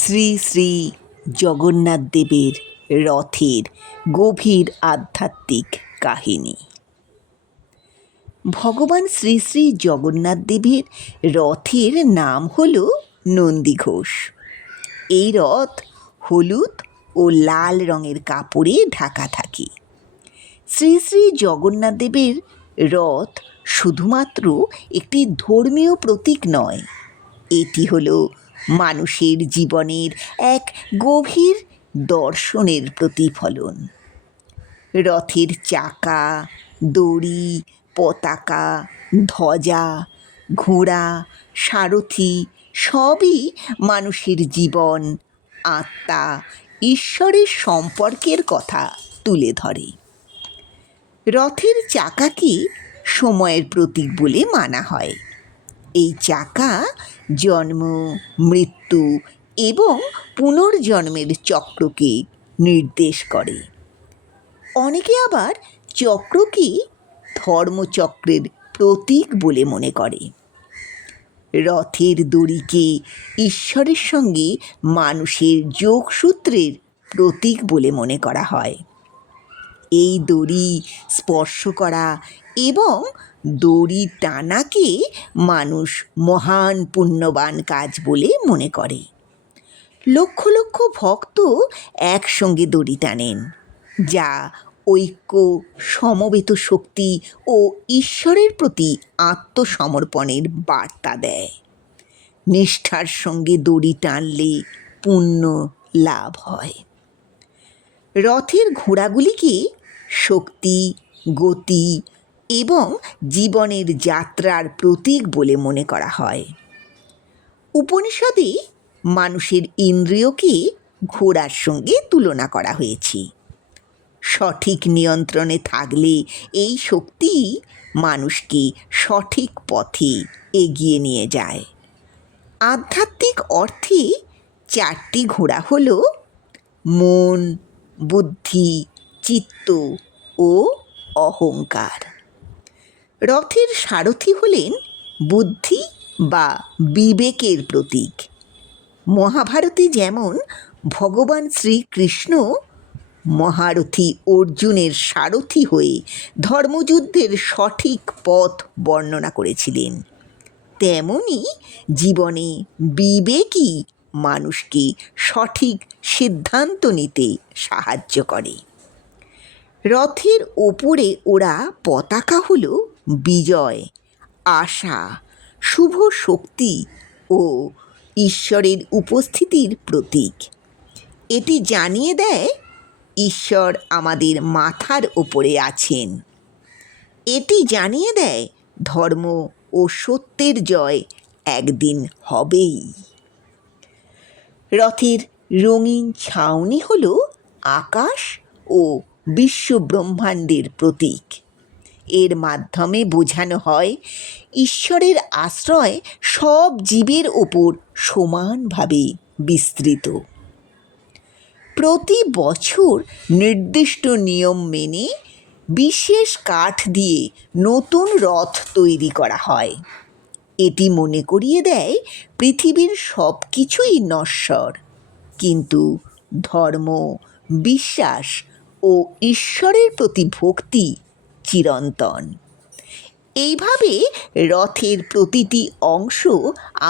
শ্রী শ্রী জগন্নাথ দেবের রথের গভীর আধ্যাত্মিক কাহিনী। ভগবান শ্রী শ্রী জগন্নাথ দেবের রথের নাম হল নন্দীঘোষ। এই রথ হলুদ ও লাল রঙের কাপড়ে ঢাকা থাকে। শ্রী শ্রী জগন্নাথ দেবের রথ শুধুমাত্র একটি ধর্মীয় প্রতীক নয়, এটি হলো মানুষের জীবনের এক গভীর দর্শনের প্রতিফলন। রথের চাকা, দড়ি, পতাকা, ধ্বজা, ঘোড়া, সারথি সবই মানুষের জীবন, আত্মা, ঈশ্বরের সম্পর্কের কথা তুলে ধরে। রথের চাকাকে সময়ের প্রতীক বলে মানা হয়। এই চাকা জন্ম, মৃত্যু এবং পুনর্জন্মের চক্রকে নির্দেশ করে। অনেকে আবার চক্রকে ধর্মচক্রের প্রতীক বলে মনে করে। রথের দড়িকে ঈশ্বরের সঙ্গে মানুষের যোগসূত্রের প্রতীক বলে মনে করা হয়। এই দড়ি স্পর্শ করা এবং দড়ি টানাকে মানুষ মহান পুণ্যবান কাজ বলে মনে করে। লক্ষ লক্ষ ভক্ত একসঙ্গে দড়ি টানেন, যা ঐক্য, সমবেত শক্তি ও ঈশ্বরের প্রতি আত্মসমর্পণের বার্তা দেয়। নিষ্ঠার সঙ্গে দড়ি টানলে পুণ্য লাভ হয়। রথের ঘোড়াগুলিকে শক্তি, গতি এবং জীবনের যাত্রার প্রতীক বলে মনে করা হয়। উপনিষদে মানুষের ইন্দ্রিয়কে ঘোড়ার সঙ্গে তুলনা করা হয়েছে। সঠিক নিয়ন্ত্রণে থাকলে এই শক্তি মানুষকে সঠিক পথে এগিয়ে নিয়ে যায়। আধ্যাত্মিক অর্থে চারটি ঘোড়া হল মন, বুদ্ধি, চিত্ত ও অহংকার। রথের সারথি হলেন বুদ্ধি বা বিবেকের প্রতীক। মহাভারতে যেমন ভগবান শ্রীকৃষ্ণ মহারথী অর্জুনের সারথি হয়ে ধর্মযুদ্ধের সঠিক পথ বর্ণনা করেছিলেন, তেমনি জীবনে বিবেকই মানুষকে সঠিক সিদ্ধান্ত নিতে সাহায্য করে। রথের ওপরে ওড়া পতাকা হল বিজয়, আশা, শুভ শক্তি ও ঈশ্বরের উপস্থিতির প্রতীক। এটি জানিয়ে দেয় ঈশ্বর আমাদের মাথার ওপরে আছেন। এটি জানিয়ে দেয় ধর্ম ও সত্যের জয় একদিন হবেই। রথের রঙিন ছাউনি হল আকাশ ও বিশ্বব্রহ্মাণ্ডের প্রতীক। এর মাধ্যমে বোঝানো হয় ঈশ্বরের আশ্রয় সব জীবের ওপর সমানভাবে বিস্তৃত। প্রতি বছর নির্দিষ্ট নিয়ম মেনে বিশেষ কাঠ দিয়ে নতুন রথ তৈরি করা হয়। এটি মনে করিয়ে দেয় পৃথিবীর সব কিছুই নশ্বর, কিন্তু ধর্ম, বিশ্বাস ও ঈশ্বরের প্রতি ভক্তি চিরন্তন। এইভাবে রথের প্রতিটি অংশ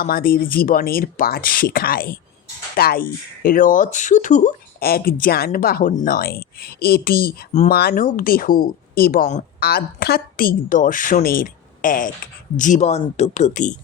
আমাদের জীবনের পাঠ শেখায়। তাই রথ শুধু এক যানবাহন নয়, এটি মানবদেহ এবং আধ্যাত্মিক দর্শনের এক জীবন্ত প্রতীক।